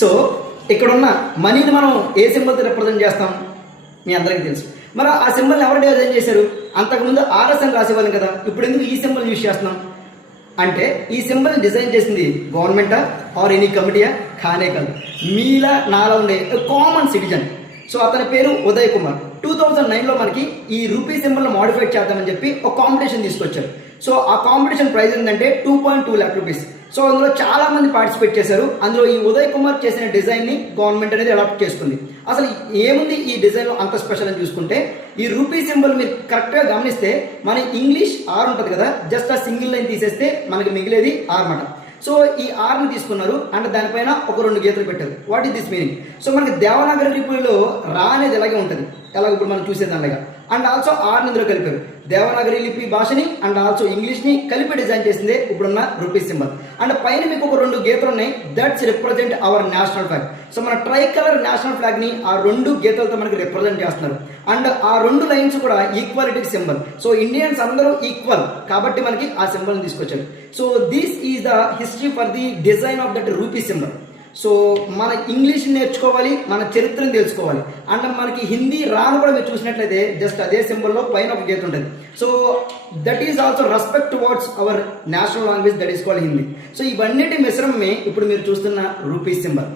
So ఇక్కడ ఉన్న మనీని మనం ఏ సింబల్తో రిప్రజెంట్ చేస్తాం మీ అందరికీ తెలుసు. మరి ఆ సింబల్ని ఎవరు డిజైన్ చేశారు? అంతకుముందు ఆర్ఎస్ అని రాసేవాళ్ళం కదా, ఇప్పుడు ఎందుకు ఈ సింబల్ యూజ్ చేస్తున్నాం అంటే ఈ సింబల్ని డిజైన్ చేసింది గవర్నమెంటా ఆర్ ఎనీ కమిటీయా? కానే కాదు, మీలా నాలా ఉండే కామన్ సిటిజన్. సో అతని పేరు ఉదయ్ కుమార్. 2009లో మనకి ఈ రూపీ సింబల్ని మాడిఫై చేద్దామని చెప్పి ఒక కాంపిటీషన్ తీసుకొచ్చారు. సో ఆ కాంపిటీషన్ ప్రైజ్ ఏంటంటే 2.2 lakh రూపీస్. సో అందులో చాలా మంది పార్టిసిపేట్ చేశారు. అందులో ఈ ఉదయ్ కుమార్ చేసిన డిజైన్ని గవర్నమెంట్ అనేది అడాప్ట్ చేసుకుంది. అసలు ఏముంది ఈ డిజైన్లో అంత స్పెషల్ అని చూసుకుంటే, ఈ రూపీ సింబల్ మీరు కరెక్ట్గా గమనిస్తే మన ఇంగ్లీష్ ఆర్ ఉంటుంది కదా, జస్ట్ ఆ సింగిల్ లైన్ తీసేస్తే మనకి మిగిలేది ఆర్ అన్నమాట. సో ఈ ఆర్ని తీసుకున్నారు అండ్ దానిపైన ఒక 2 గీతలు పెట్టారు. What is this meaning? So మనకి దేవనాగరి లిపిలో రా అనేది ఎలాగే ఉంటుంది, ఎలాగ ఇప్పుడు మనం చూసేదానిగా. అండ్ ఆల్సో ఆర్ ఇందులో కలిపారు. దేవనాగరి లిపి భాషని అండ్ ఆల్సో ఇంగ్లీష్ని కలిపి డిజైన్ చేసిందే ఇప్పుడున్న రూపీ సింబల్. అండ్ పైన మీకు ఒక 2 గీతలు ఉన్నాయి, that's represent our national flag. So మన ట్రై కలర్ నేషనల్ ఫ్లాగ్ ని ఆ 2 గీతలతో మనకి రిప్రజెంట్ చేస్తున్నారు. అండ్ ఆ 2 లైన్స్ కూడా ఈక్వాలిటీకి సింబల్. సో ఇండియన్స్ అందరూ ఈక్వల్ కాబట్టి మనకి ఆ సింబల్ని తీసుకొచ్చారు. So this is the history for the design of that rupee symbol. So మన ఇంగ్లీష్ నేర్చుకోవాలి, మన చరిత్రను తెలుసుకోవాలి. అండ్ మనకి హిందీ రాను కూడా మీరు చూసినట్లయితే జస్ట్ అదే సింబల్లో పైన ఒక గీత ఉంటుంది. So that is also respect towards our national language, that is called Hindi. So ఇవన్నిటి మిశ్రమమే ఇప్పుడు మీరు చూస్తున్న రూపీ సింబల్.